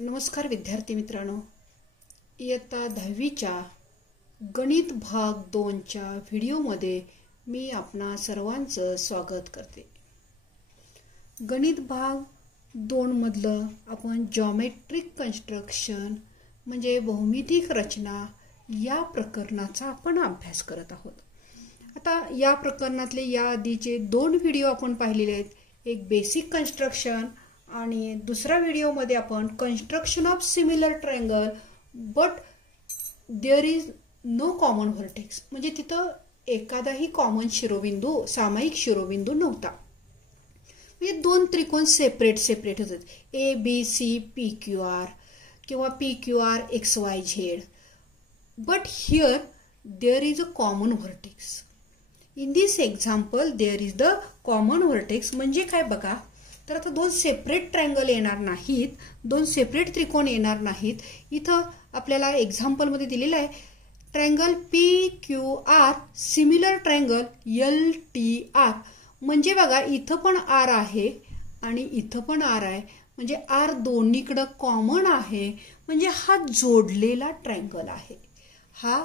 नमस्कार विद्यार्थी मित्रांनो, इयत्ता 10वीच्या गणित भाग 2च्या व्हिडिओमध्ये मी आपणा सर्वांचं स्वागत करते। गणित भाग 2 मधलं आपण जॉमेट्रिक कन्स्ट्रक्शन म्हणजे बहुमितिक रचना या प्रकरणाचा आपण अभ्यास करत आहोत। आता या प्रकरणातले या आधीचे 2 व्हिडिओ आपण पाहिलेले आहेत, एक बेसिक कन्स्ट्रक्शन आणि दुसरा व्हिडिओ मध्ये आपण construction of similar triangle but there is no common vertex, म्हणजे तिथं एखादाही कॉमन शिरोबिंदू सामायिक शिरोबिंदू नव्हता, म्हणजे दोन त्रिकोण सेपरेट होते, A B C P Q R किंवा P Q R X Y Z, but here there is a common vertex. In this example there is the common vertex म्हणजे काय बघा, तर आता दोन सेपरेट ट्रायंगल येणार नाहीत, दोन सेपरेट त्रिकोण येणार नाहीत। इथं आपल्याला एक्झाम्पल मध्ये दिलेलं आहे triangle P Q R similar triangle L T R, म्हणजे बघा इथं पण आर आहे आणि इथं पण आर आहे, म्हणजे आर दोन्हीकडे कॉमन आहे, म्हणजे हा जोडलेला ट्रायंगल आहे। हा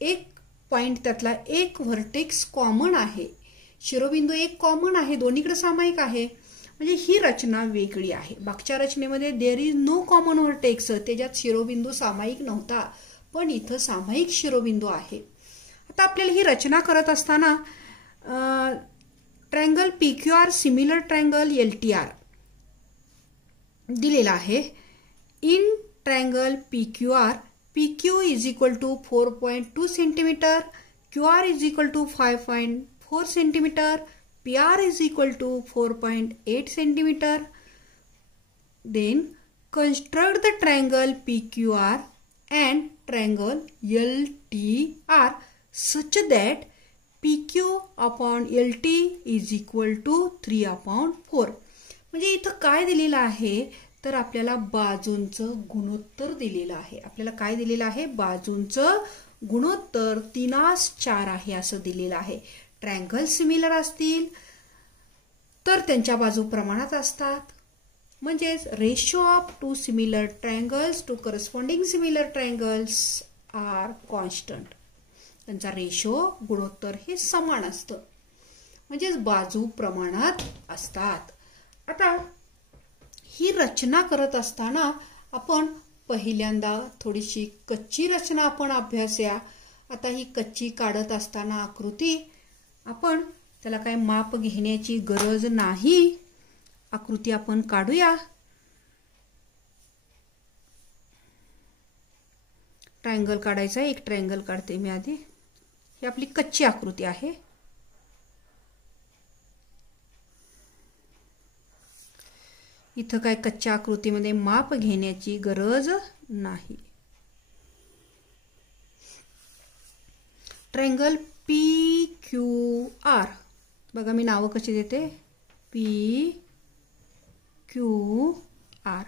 एक पॉइंट त्यातला एक व्हर्टेक्स कॉमन आहे, शिरोबिंदू एक कॉमन आहे, दोन्हीकडे सामायिक आहे, म्हणजे ही रचना वेगळी आहे। मागच्या रचनेमध्ये there is no common vertex, त्याच्यात शिरोबिंदू सामायिक नव्हता, पण इथं सामायिक शिरोबिंदू आहे। आता आपल्याला ही रचना करत असताना triangle P Q R similar triangle L T R दिलेला आहे। In triangle P Q R P Q is equal to 4.2 centimetre, Q R is equal to 5.4 centimetre, PR is equal to 4.8 centimeter. Then construct the triangle PQR and triangle LTR such that PQ upon LT is equal to 3/4. म्हणजे इथं काय दिलेलं आहे तर आपल्याला बाजूंचं गुणोत्तर दिलेलं आहे। आपल्याला काय दिलेलं आहे, बाजूंचं गुणोत्तर 3/4 आहे असं दिलेलं आहे। ट्रायंगल सिमिलर असतील तर त्यांच्या बाजू प्रमाणात असतात, म्हणजे ratio of two similar triangles to corresponding similar triangles are constant, त्यांचा रेशो गुणोत्तर हे समान असतं, म्हणजे बाजू प्रमाणात असतात। आता ही रचना करत असताना आपण पहिल्यांदा थोडीशी कच्ची रचना आपण अभ्यासूया। आता ही कच्ची काढत असताना आकृती आपण त्याला काय माप घेण्याची गरज नाही, आकृती आपण काढूया। ट्रायंगल काढायचा, एक ट्रायंगल काढते मी आधी। ही आपली कच्ची आकृती आहे। इथं काय कच्च्या आकृतीमध्ये माप घेण्याची गरज नाही। ट्रायंगल पी क्यू आर, बघा मी नाव कशी देते, P Q R.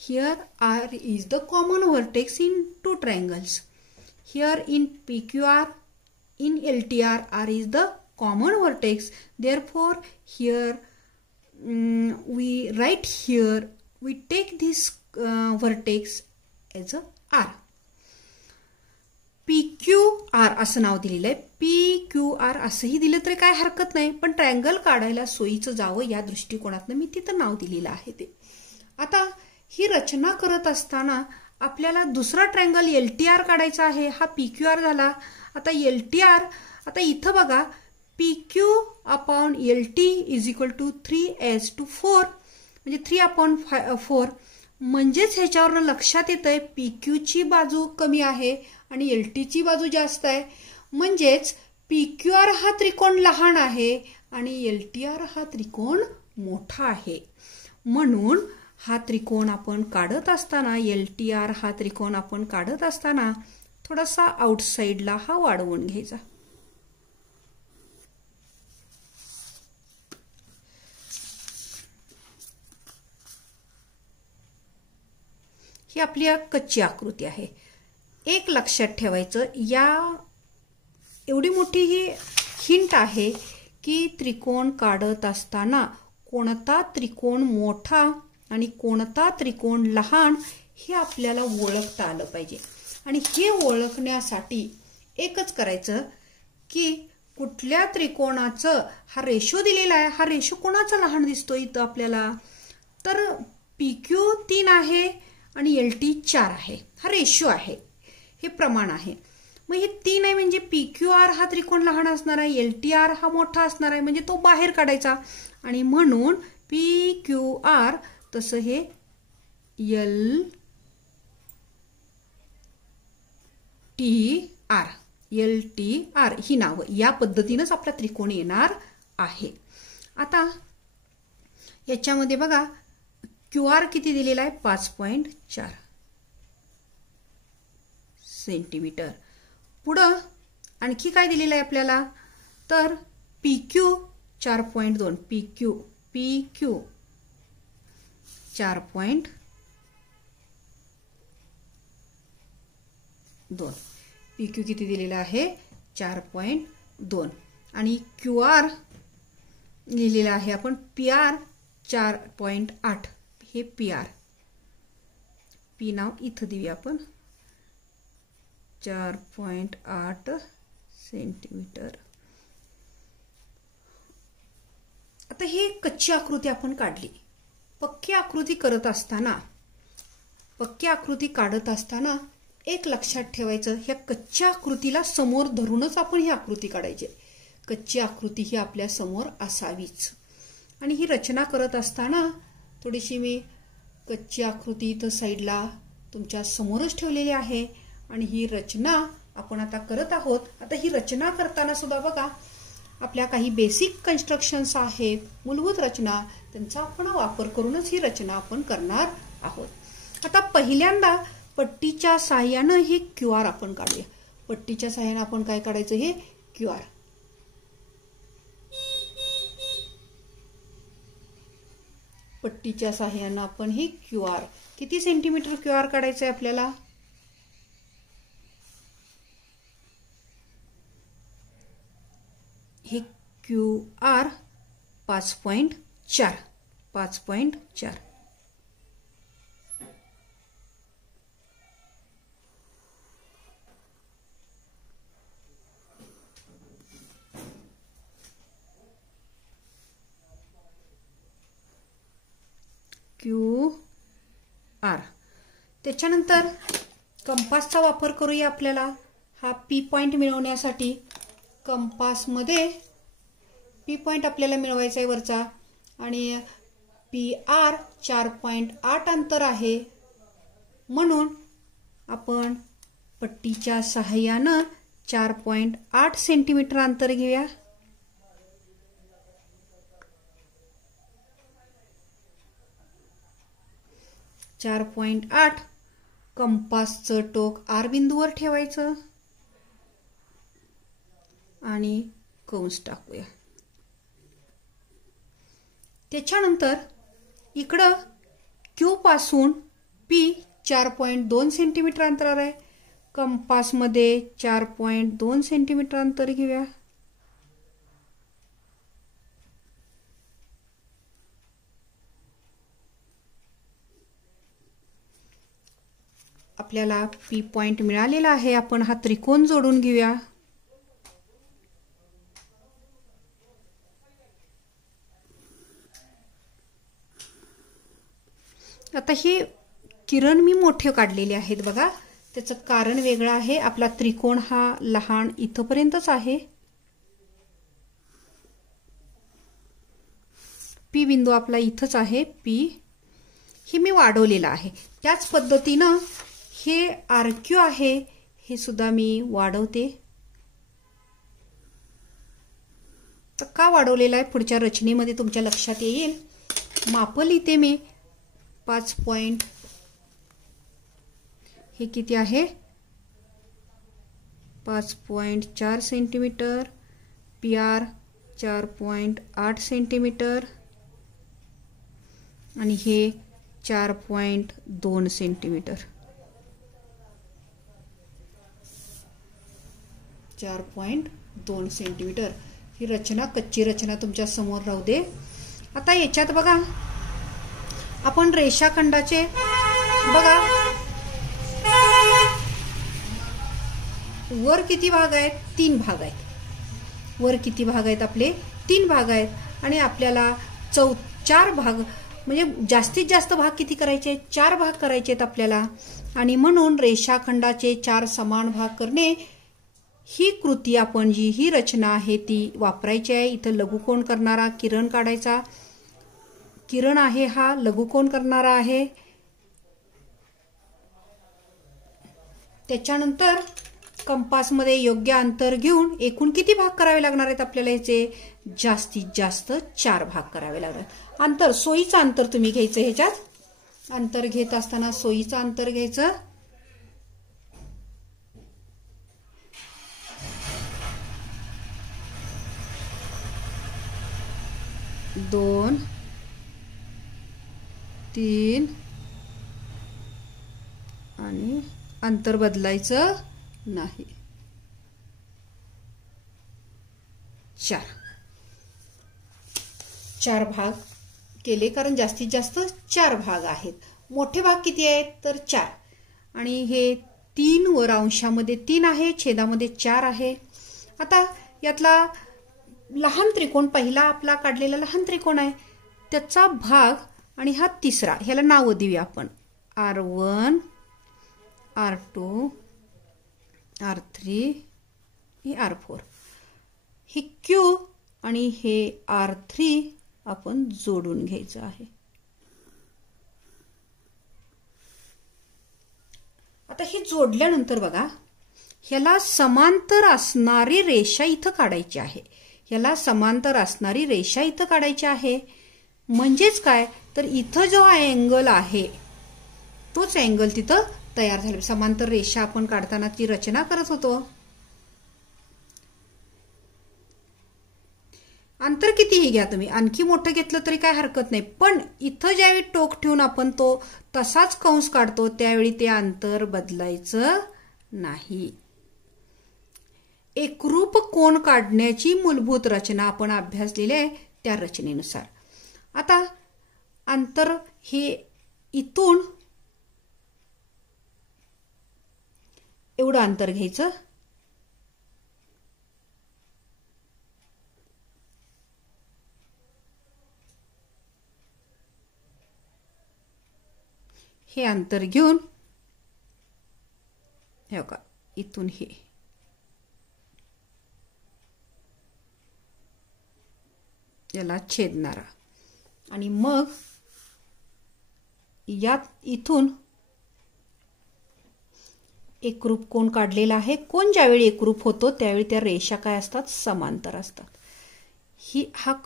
Here R is the common vertex in two triangles, here in P Q R in LTR R is the common vertex, therefore here we write here we take this vertex as a R. PQR असं नाव दिलेलं आहे, PQR असंही दिलं तरी काय हरकत नाही, पण ट्रायंगल काढायला सोयीचं जावं या दृष्टिकोनातून मी तिथं नाव दिलेलं आहे ते। आता ही रचना करत असताना आपल्याला दुसरा ट्रायंगल LTR काढायचा आहे, हा PQR झाला। आता LTR, आता इथं बघा PQ upon LT is equal to 3/4, म्हणजे 3/4, म्हणजेच ह्याच्यावरून लक्षात येतंय PQ ची बाजू कमी आहे आणि LT ची बाजू जास्त आहे, म्हणजेच PQR हा त्रिकोण लहान आहे आणि LTR हा त्रिकोण मोठा आहे। म्हणून हा त्रिकोण आपण काढत असताना, LTR हा त्रिकोण आपण काढत असताना थोडासा आउटसाइडला हा वाढवून घ्यायचा। ही आपली कच्ची आकृती आहे। एक लक्षात ठेवायचं, या एवढी मोठी ही हिंट आहे की त्रिकोण काढत असताना कोणता त्रिकोण मोठा आणि कोणता त्रिकोण लहान हे आपल्याला ओळखता आलं पाहिजे. आणि हे ओळखण्यासाठी एकच करायचं की कुठल्या त्रिकोणाचं हा रेशो दिलेला आहे, हा रेशो कोणाचा लहान दिसतो इथं आपल्याला, तर PQ 3 आहे आणि LT 4 आहे. हा रेशो आहे, हे प्रमाण आहे. मग हे 3 आहे म्हणजे PQR हा त्रिकोण लहान असणार आहे, LTR हा मोठा असणार आहे, म्हणजे तो बाहेर काढायचा. आणि म्हणून PQR तसं हे LTR ही नावं या पद्धतीनंच आपला त्रिकोण येणार आहे. आता याच्यामध्ये बघा QR किती दिलेला आहे, 5.4 सेंटीमीटर. पुढं आणखी काय दिलेलं आहे आपल्याला, तर PQ 4.2, PQ 4.2, PQ किती दिलेला आहे, 4.2. आणि QR लिहिलेला आहे आपण PR 4.8. हे PR, P नाव इथं देऊया आपण, 4.8 सेंटीमीटर. आता हे कच्ची आकृती आपण काढली. पक्की आकृती काढत असताना एक लक्षात ठेवायचं, ह्या कच्च्या आकृतीला समोर धरूनच आपण ही आकृती काढायची. कच्ची आकृती ही आपल्या समोर असावीच. आणि ही रचना करत असताना थोडीशी मी कच्ची आकृती इथं साईडला तुमच्या समोरच ठेवलेली आहे. आणि ही रचना आपण आता करत आहोत. आता ही रचना करताना सुद्धा बघा आपल्या काही बेसिक कन्स्ट्रक्शन्स आहेत, मूलभूत रचना, त्यांचा आपण वापर करूनच ही रचना आपण करणार आहोत. आता पहिल्यांदा पट्टीच्या साहाय्यानं हे QR आपण काढूया. पट्टीच्या साहाय्यानं आपण काय काढायचं, हे QR. पट्टीच्या साहाय्यानं आपण हे QR किती सेंटीमीटर QR काढायचं आहे आपल्याला, हे QR 5.4. QR. त्याच्यानंतर कंपासचा वापर करूया. आपल्याला हा P पॉइंट मिळवण्यासाठी कंपासमध्ये P पॉइंट आपल्याला मिळवायचा आहे वरचा. आणि PR 4.8 अंतर आहे, म्हणून आपण पट्टीच्या सहाय्यानं 4.8 सेंटीमीटर अंतर घेऊया. चार 4.8 कंपासचं टोक R बिंदूवर ठेवायचं आणि कंस टाकूया. त्याच्यानंतर इकडं Q पासून P 4.2 सेंटीमीटर अंतरावर आहे. कंपासमध्ये 4.2 सेंटीमीटर अंतर घेऊया. आपल्याला P पॉइंट मिळालेला आहे. आपण हा त्रिकोण जोडून घेऊया. आता हे किरण मी मोठे काढलेले आहेत बघा, त्याचं कारण वेगळं आहे. आपला त्रिकोण हा लहान इथपर्यंतच आहे. P बिंदू आपला इथंच आहे. P हे मी वाढवलेलं आहे. त्याच पद्धतीनं हे RQ आहे, हे सुद्धा मी वाढवते. तर का वाढवलेलं आहे पुढच्या रचनेमध्ये तुमच्या लक्षात येईल. माप लिहिते मी 5 पॉइंट, हे किती आहे 5.4 सेंटीमीटर. PR 4.8 सेंटीमीटर आणि हे 4.2 सेंटीमीटर. 4.2 सेंटीमीटर ही रचना, कच्ची रचना तुमच्या समोर राहू दे. आता याच्यात बघा आपण रेषाखंडाचे बघा वर किती भाग आहेत? 3 भाग आहेत. वर किती भाग आहेत आपले? 3 भाग आहेत. आणि आपल्याला 4 भाग म्हणजे जास्तीत जास्त भाग किती करायचे? 4 भाग करायचे आहेत आपल्याला. आणि म्हणून रेषाखंडाचे 4 समान भाग करणे ही कृती आपण जी ही रचना आहे ती वापरायची आहे. इथं लघुकोन करणारा किरण काढायचा. किरण आहे हा लघुकोन करणारा आहे. त्याच्यानंतर कंपासमध्ये योग्य अंतर घेऊन एकूण किती भाग करावे लागणार आहेत आपल्याला? याचे जास्तीत जास्त 4 भाग करावे लागणार. अंतर सोयीचं अंतर तुम्ही घ्यायचं. ह्याच्यात अंतर घेत असताना सोयीचं अंतर घ्यायचं. 2 3 आणि अंतर बदलायचं नाही. 4 भाग केले कारण जास्तीत जास्त 4 भाग आहेत. मोठे भाग किती आहेत? तर 4. आणि हे 3 वर अंशामध्ये 3 आहे, छेदामध्ये 4 आहे. आता यातला लहान त्रिकोण पहिला आपला काढलेला लहान त्रिकोण आहे त्याचा भाग आणि हा तिसरा, ह्याला नाव देऊया आपण. R1 R2 R3 हे R4. हे Q आणि हे R3 आपण जोडून घ्यायचं आहे. आता हे जोडल्यानंतर बघा ह्याला समांतर असणारी रेषा इथं काढायची आहे. ह्याला समांतर असणारी रेषा इथं काढायची आहे. म्हणजेच काय तर इथं जो अँगल आहे तोच अँगल तिथं तयार झाला. समांतर रेषा आपण काढताना ती रचना करत होतो. अंतर कितीही घ्या तुम्ही, आणखी मोठं घेतलं तरी काय हरकत नाही. पण इथं ज्यावेळी टोक ठेवून आपण तो तसाच कंस काढतो त्यावेळी ते अंतर बदलायचं नाही. एकरूप कोन काढण्याची मूलभूत रचना आपण अभ्यासलेली आहे त्या रचनेनुसार. आता अंतर हे इथून एवढं अंतर घ्यायचं. हे अंतर घेऊन हे बघा इथून हे याला छेदणारा आणि मग यात इथून एकरूप कोन काढलेला आहे. कोन ज्यावेळी एकरूप होतो त्यावेळी त्या रेषा काय असतात? समांतर असतात.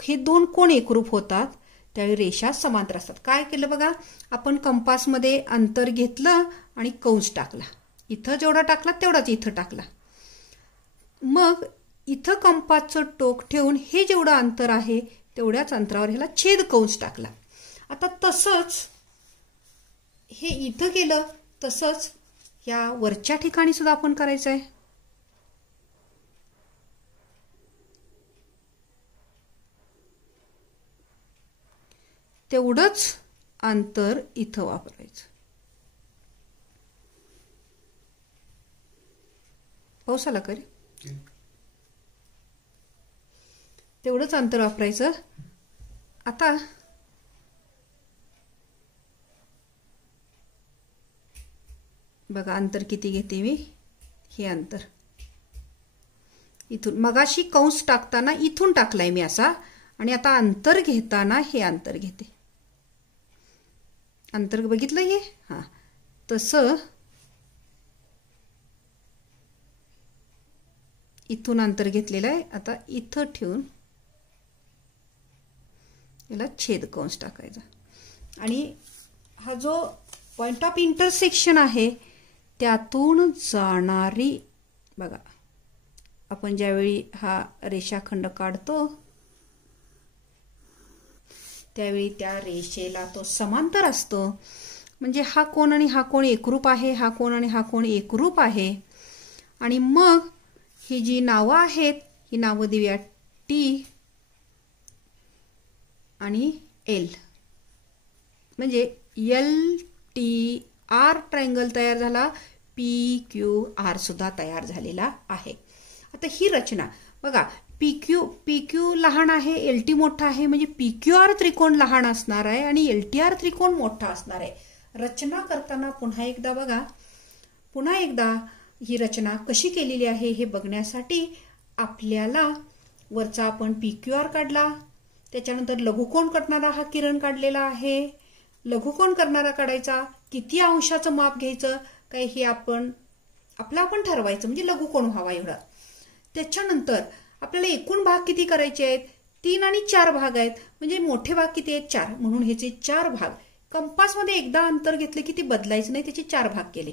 हे 2 कोन एकरूप होतात त्यावेळी रेषा समांतर असतात. काय केलं बघा आपण कंपासमध्ये अंतर घेतलं आणि कंस टाकला. इथं जेवढा टाकला तेवढाच इथं टाकला. मग इथं कंपासचं टोक ठेवून हे जेवढं अंतर आहे तेवढ्याच अंतरावर ह्याला छेद कंस टाकला. आता तसंच हे इथं केलं तसंच या वरच्या ठिकाणी सुद्धा आपण करायचं आहे. तेवढंच अंतर इथं वापरायचं. पाऊस आला का रे? तेवढंच अंतर वापरायचं. आता बघा अंतर किती घेते मी. हे अंतर इथून मगाशी कंस टाकताना इथून टाकलाय मी असा आणि आता अंतर घेताना हे अंतर घेते. अंतर बघितलं हे? हां तसं इथून अंतर घेतलेलं आहे. आता इथं ठेवून याला छेद कंस टाकायचा आणि हा जो पॉइंट ऑफ इंटरसेक्शन आहे त्यातून जाणारी बघा आपण ज्यावेळी हा रेषाखंड काढतो त्यावेळी त्या रेषेला तो समांतर असतो. म्हणजे हा कोन आणि हा कोन एकरूप आहे, हा कोन आणि हा कोन एकरूप आहे. आणि मग ही जी नावं आहेत ही नावं देऊया टी आणि एल. म्हणजे LTR ट्रायंगल तयार झाला, PQR सुद्धा तयार झालेला आहे. आता ही रचना बघा, PQ लहान आहे, LT मोठा आहे, म्हणजे PQR त्रिकोण लहान असणार आहे आणि LTR त्रिकोण मोठा असणार आहे. रचना करताना पुन्हा एकदा ही रचना कशी केलेली आहे हे बघण्यासाठी आपल्याला वरचा आपण PQR काढला, त्याच्यानंतर लघुकोन करणारा हा किरण काढलेला आहे. लघुकोन करणारा काढायचा, किती अंशाचं माप घ्यायचं काय हे आपण ठरवायचं, म्हणजे लघुकोन व्हावा एवढा. त्याच्यानंतर आपल्याला एकूण भाग किती करायचे आहेत, 3 आणि 4 भाग आहेत, म्हणजे मोठे भाग किती आहेत, 4, म्हणून ह्याचे 4 भाग. कंपासमध्ये एकदा अंतर घेतलं की ते बदलायचं नाही, त्याचे 4 भाग केले.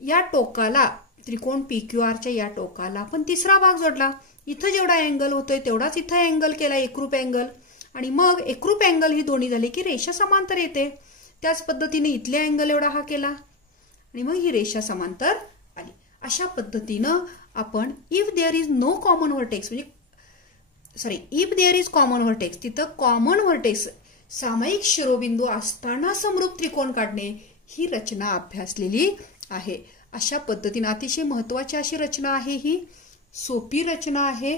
या टोकाला त्रिकोण PQRच्या या टोकाला आपण तिसरा भाग जोडला. इथं जेवढा अँगल होतोय तेवढाच इथं अँगल केला, एकरूप अँगल. आणि मग एकरूप अँगल ही दोन्ही झाली की रेषा समांतर येते. त्याच पद्धतीने इथले अँगल एवढा हा केला आणि मग ही रेषा समांतर आली. अशा पद्धतीनं आपण if there is no common vertex, if there is common vertex, तिथं कॉमन व्हर्टेक्स सामायिक शिरोबिंदू असताना समरूप त्रिकोण काढणे ही रचना अभ्यासलेली आहे. अशा पद्धतीने अतिशय महत्वाची अशी रचना आहे, ही सोपी रचना आहे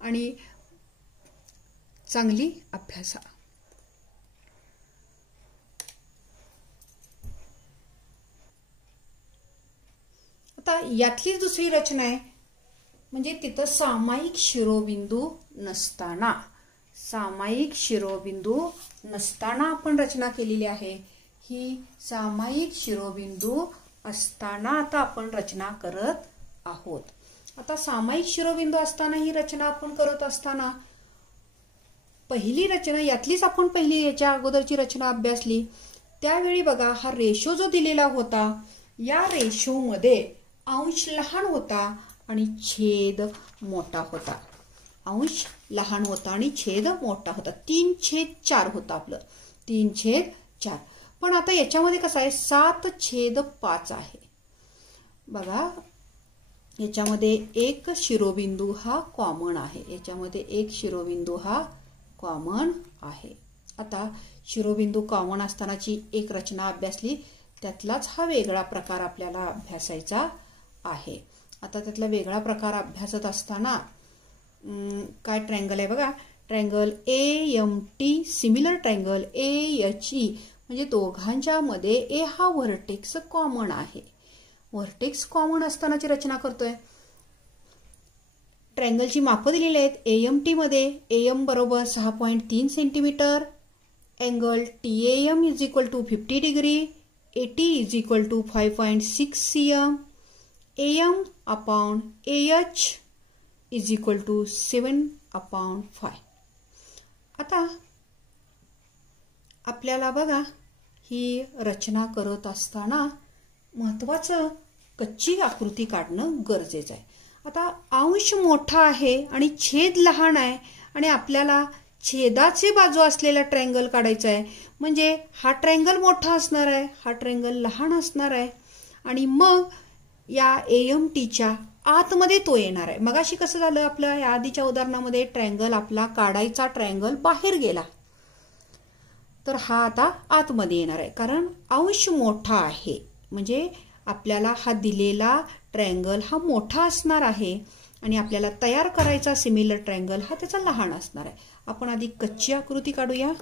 आणि चांगली अभ्यासा. आता यातलीच दुसरी रचना आहे, म्हणजे तिथं सामायिक शिरोबिंदू नसताना आपण रचना केलेली आहे. ही सामायिक शिरोबिंदू असताना आता आपण रचना करत आहोत. आता सामायिक शिरोबिंदू असताना ही रचना आपण करत असताना पहिली रचना यातलीच आपण पहिली याच्या अगोदरची रचना अभ्यासली. त्यावेळी बघा, हा रेशो जो दिलेला होता, या रेशो मध्ये अंश लहान होता आणि छेद मोठा होता. अंश लहान होता आणि छेद मोठा होता. 3/4 होता आपलं, 3/4. पण आता याच्यामध्ये कसं आहे, 7/5 आहे. बघा, याच्यामध्ये एक शिरोबिंदू हा कॉमन आहे. आता शिरोबिंदू कॉमन असतानाची एक रचना अभ्यासली, त्यातलाच हा वेगळा प्रकार आपल्याला अभ्यासायचा आहे. आता त्यातला वेगळा प्रकार अभ्यासत असताना काय ट्रायंगल आहे बघा, triangle AMT, similar triangle AHE, म्हणजे दोघांच्या मध्ये ए हा व्हर्टेक्स कॉमन आहे. व्हर्टेक्स कॉमन असतानाची रचना करतोय. ट्रायंगलची मापं दिलेली आहेत. AMT मध्ये AM बरोबर 6.3 centimetre, angle TAM is equal to 50 degree, AT is equal to 5.6 cm, AM upon AH is equal to 7/5. आता आपल्याला बघा, ही रचना करत असताना महत्वाचं कच्ची आकृती काढणं गरजेचं आहे. आता अंश मोठा आहे आणि छेद लहान आहे आणि आपल्याला छेदाची बाजू असलेला ट्रायंगल काढायचा आहे, म्हणजे हा ट्रायंगल मोठा असणार आहे, हा ट्रायंगल लहान असणार आहे आणि मग या AMTच्या आतमध्ये तो येणार आहे. मगाशी कसं झालं, आपल्या या आधीच्या उदाहरणामध्ये ट्रायंगल आपला काढायचा ट्रायंगल बाहेर गेला, तर हा आता आतमध्ये येणार आहे, कारण अंश मोठा आहे. म्हणजे आपल्याला हा दिलेला ट्रायंगल हा मोठा असणार आहे आणि आपल्याला तयार करायचा सिमिलर ट्रायंगल हा त्याचा लहान असणार आहे. आपण आधी कच्ची आकृती काढूया.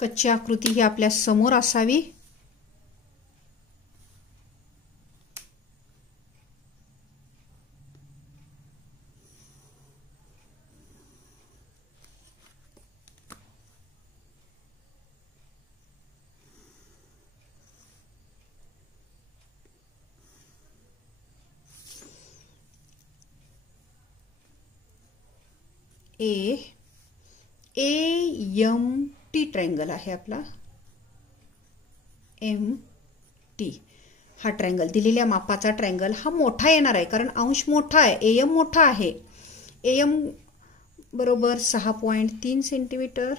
कच्ची आकृती ही आपल्या समोर असावी. AMT ट्रायंगल आहे आपला. MT हा ट्रायंगल, दिलेल्या मापाचा ट्रायंगल हा मोठा येणार आहे, कारण अंश मोठा आहे, AM मोठा आहे. AM बरोबर 6.3 सेंटीमीटर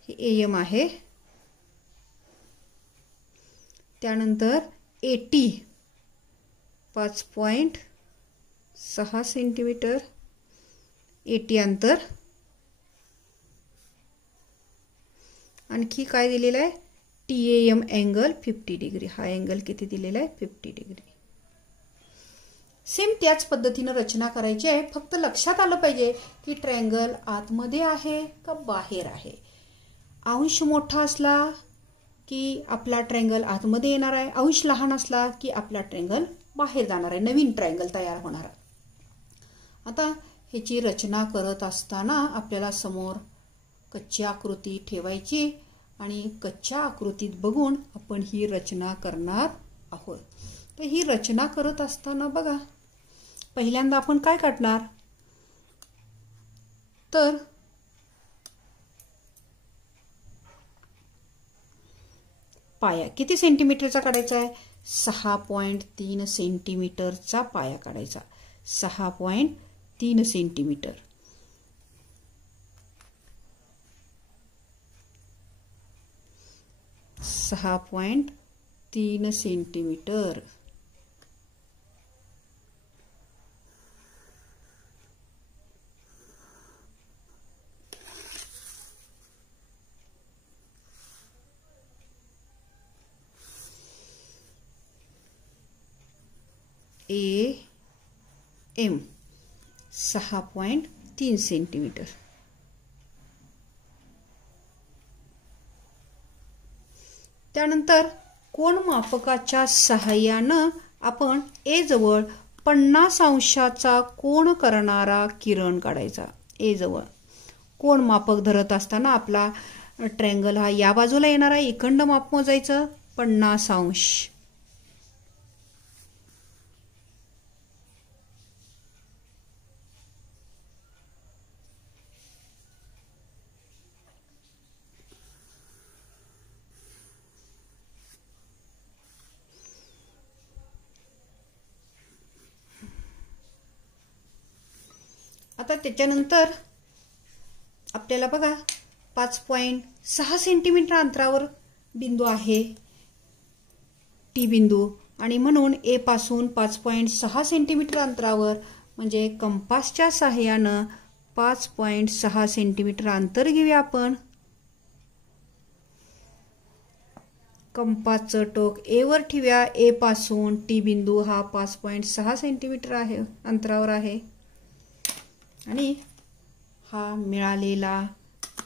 हे AM आहे त्यानंतर AT 5.6 सेंटीमीटर AT अंतर. आणखी काय दिलेलं आहे TAM अँगल 50 डिग्री. हा अँगल किती दिलेला आहे 50 डिग्री. सेम त्याच पद्धतीने रचना करायची आहे. फक्त लक्षात आलं पाहिजे की ट्रायंगल आतमध्ये आहे का बाहेर आहे. अंश मोठा असला की आपला ट्रायंगल आतमध्ये येणार आहे, अंश लहान असला की आपला ट्रायंगल बाहेर जाणार आहे, नवीन ट्रायंगल तयार होणार आहे. आता ह्याची रचना करत असताना आपल्याला समोर कच्ची आकृती ठेवायची आणि कच्च्या आकृतीत बघून आपण ही रचना करणार आहोत. तर ही रचना करत असताना बघा पहिल्यांदा आपण काय काढणार तर पाया किती सेंटीमीटरचा काढायचा आहे 6.3 सेंटीमीटरचा पाया काढायचा. 6.3 सेंटीमीटर. $6.3 सेंटीमीटर. AM 6.3 centimetre. त्यानंतर कोन मापकाच्या सहाय्यानं आपण A जवळ 50 अंशाचा कोन करणारा किरण काढायचा. A जवळ कोन मापक धरत असताना आपला ट्रायंगल हा या बाजूला येणार आहे, इखंड माप मोजायचं 50 अंश. आता त्याच्यानंतर आपल्याला बघा 5.6 सेंटीमीटर अंतरावर बिंदू आहे T बिंदू आणि म्हणून A पासून 5.6 सेंटीमीटर अंतरावर म्हणजे कंपासच्या सहाय्यानं 5.6 सेंटीमीटर अंतर घेऊया आपण. कंपासचं टोक A वर ठेवूया. A पासून T बिंदू हा 5.6 सेंटीमीटर आहे अंतरावर आहे आणि हा मिळालेला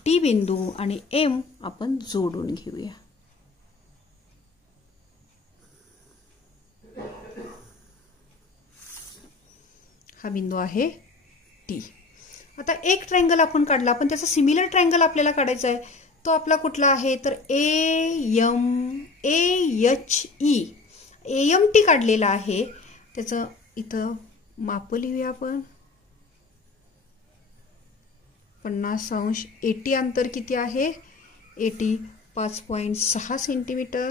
T बिंदू आणि M आपण जोडून घेऊया. हा बिंदू आहे T. आता एक ट्रायंगल आपण काढला, पण त्याचा सिमिलर ट्रायंगल आपल्याला काढायचा आहे. तो आपला कुठला आहे तर AMT काढलेला आहे. त्याचं इथं माप लिहूया आपण 50 अंश. AT अंतर किती आहे AT 5.6 सेंटीमीटर.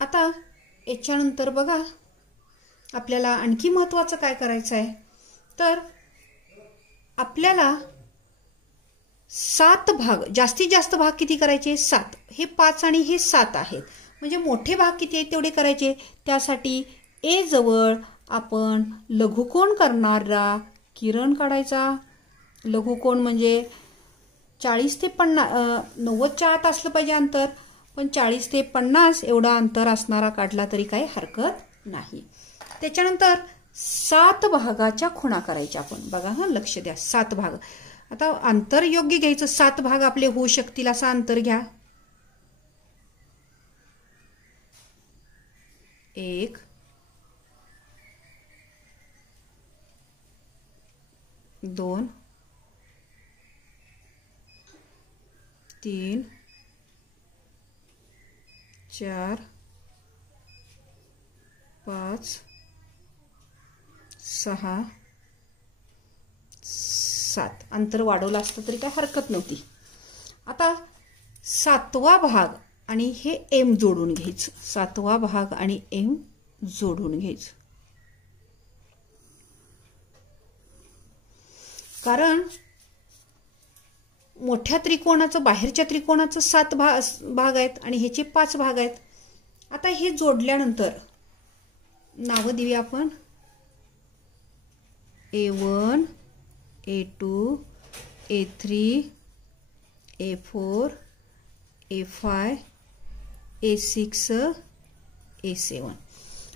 आता याच्यानंतर बघा आपल्याला आणखी महत्त्वाचं काय करायचं आहे तर आपल्याला 7 भाग, जास्तीत जास्त भाग किती करायचे 7. हे 5 आणि हे 7 आहेत, म्हणजे मोठे भाग किती आहेत तेवढे करायचे. त्यासाठी A जवळ आपण लघुकोन करणारा किरण काढायचा. लघुकोन म्हणजे 40 ते 50, 90च्या आत असलं पाहिजे अंतर, पण 40 ते 50 एवढा अंतर असणारा काढला तरी काही हरकत नाही. त्याच्यानंतर 7 भागाच्या खुणा करायच्या आपण. बघा हा लक्ष द्या 7 भाग. आता अंतर योग्य घ्यायचं. 7 भाग आपले होऊ शकतील असं अंतर घ्या. 1 2 3 4 5 6 7. अंतर वाढवलं असतं तरी काय हरकत नव्हती. आता 7वा भाग आणि हे M जोडून घ्यायचं. 7वा भाग आणि M जोडून घ्यायचं. कारण मोठ्या त्रिकोणाचं बाहेरच्या त्रिकोणाचं 7 भाग आहेत आणि ह्याचे 5 भाग आहेत. आता हे जोडल्यानंतर नावं देऊया आपण. A1, A2, A3, A4, A5, A6, A7.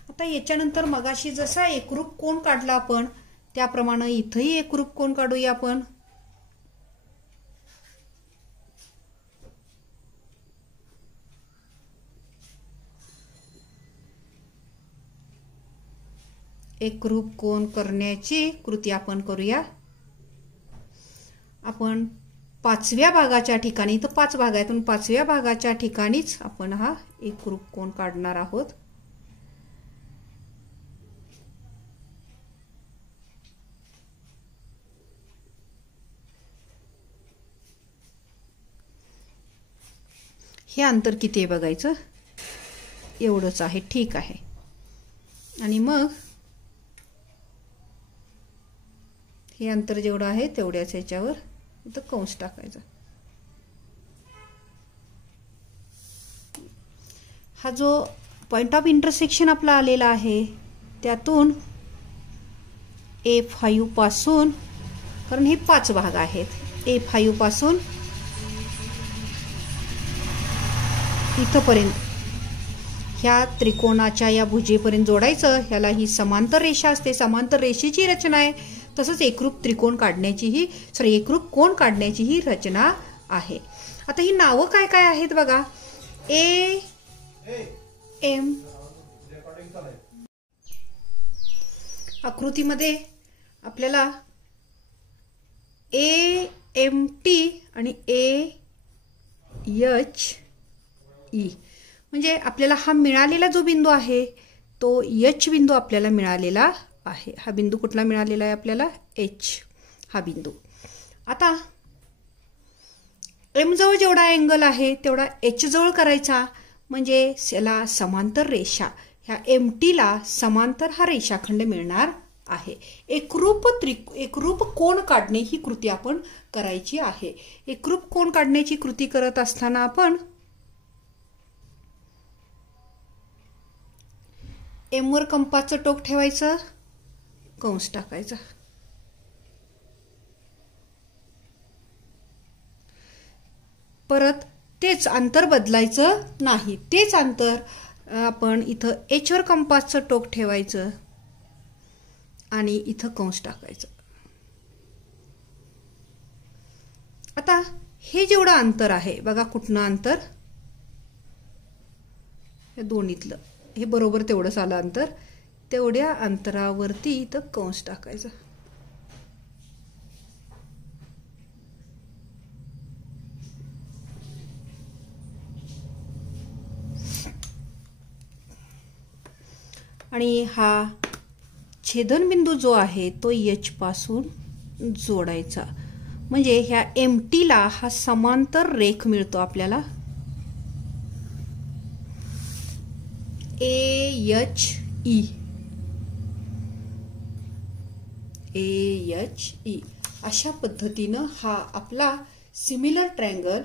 आता याच्यानंतर मगाशी जसा एकरूप कोन काढला आपण त्याप्रमाणे इथंही एकरूप कोन काढूया आपण. एकरूप कोन करण्याची कृती आपण करूया. आपण 5व्या भागाच्या ठिकाणी, तर 5 भाग आहेत पण 5व्या भागाच्या ठिकाणीच आपण हा एकरूप कोन काढणार आहोत. हे अंतर किती आहे बघायचं. एवढंच आहे, ठीक आहे. आणि मग हे अंतर जेवढं आहे तेवढ्याच ह्याच्यावर इथं कंस टाकायचा. हा जो पॉइंट ऑफ इंटरसेक्शन आपला आलेला आहे त्यातून A5 पासून, कारण हे 5 भाग आहेत, A5 पासून इथपर्यंत ह्या त्रिकोणाच्या या भुजेपर्यंत जोडायचं. ह्याला ही समांतर रेषा असते, समांतर रेषेची रचना आहे. तसंच एकरूप त्रिकोण काढण्याची ही एकरूप कोन काढण्याची ही रचना आहे. आता ही नावं काय काय आहेत बघा. AM आकृतीमध्ये आपल्याला AMT आणि AHE म्हणजे आपल्याला हा मिळालेला जो बिंदू आहे तो H बिंदू आपल्याला मिळालेला आहे. हा बिंदू कुठला मिळालेला आहे आपल्याला? H हा बिंदू. आता M जवळ जेवढा अँगल आहे तेवढा H जवळ करायचा, म्हणजे याला समांतर रेषा, ह्या MT ला समांतर हा रेषाखंड मिळणार आहे. एकरूप कोन काढणे ही कृती आपण करायची आहे. एकरूप कोन काढण्याची कृती करत असताना आपण M वर कंपासचं टोक ठेवायचं, कंस टाकायचा. परत तेच अंतर बदलायचं नाही. तेच अंतर आपण इथं H वर कंपासचं टोक ठेवायचं आणि इथं कंस टाकायचं. आता हे जेवढं अंतर आहे बघा, कुठनं अंतर, या दोन्हीतलं हे बरोबर तेवढंच आलं अंतर. तेवढ्या अंतरावरती इथं कंस टाकायचा. आणि हा छेदनबिंदू जो आहे तो H पासून जोडायचा, म्हणजे ह्या MT ला हा समांतर रेख मिळतो आपल्याला. AHE अशा पद्धतीनं हा आपला similar triangle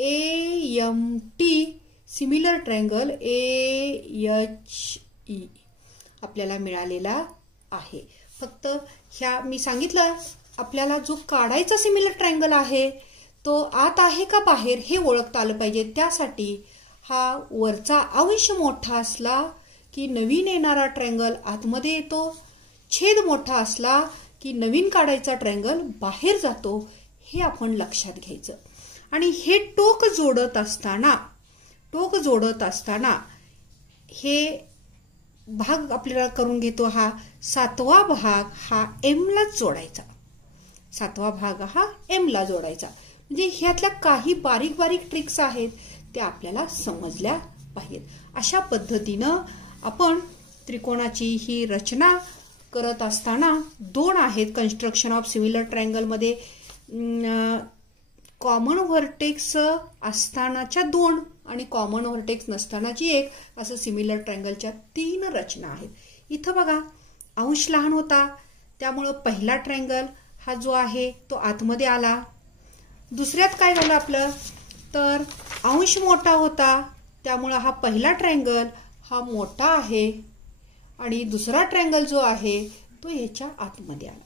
AMT similar triangle AHE आपल्याला मिळालेला आहे. फक्त ह्या मी सांगितलं आपल्याला जो काढायचा सिमिलर ट्रायंगल आहे तो आत आहे का बाहेर हे ओळखता आलं पाहिजे. त्यासाठी हा वरचा अंश मोठा असला की नवीन येणारा ट्रायंगल आतमध्ये येतो, छेद मोठा असला की नवीन काढायचा ट्रायंगल बाहेर जातो, हे आपण लक्षात घ्यायचं. आणि हे टोक जोडत असताना हे भाग आपल्याला करून घेतो. हा 7वा भाग हा M लाच जोडायचा. 7वा भाग हा M ला जोडायचा. म्हणजे ह्यातल्या काही बारीक बारीक ट्रिक्स आहेत त्या आपल्याला समजल्या पाहिजेत. अशा पद्धतीनं आपण त्रिकोणाची ही रचना करत असताना 2 आहेत कन्स्ट्रक्शन ऑफ सिमिलर ट्रायंगल मध्ये. कॉमन व्हर्टेक्स असतानाच्या 2 आणि कॉमन व्हर्टेक्स नसतानाची 1 असं सिमिलर ट्रायंगलच्या 3 रचना आहेत. इथं बघा अंश लहान होता त्यामुळं पहिला ट्रायंगल हा जो आहे तो आतमध्ये आला. दुसऱ्यात काय झालं आपलं, तर अंश मोठा होता, त्यामुळं हा पहिला ट्रायंगल हा मोठा आहे आणि दुसरा ट्रायंगल जो आहे तो ह्याच्या आतमध्ये आला.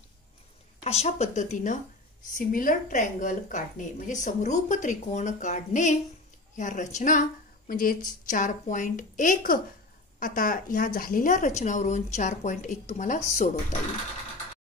अशा पद्धतीनं सिमिलर ट्रायंगल काढणे म्हणजे समरूप त्रिकोण काढणे ह्या रचना म्हणजे 4.1 आता ह्या झालेल्या रचनावरून 4.1 तुम्हाला सोडवता येईल.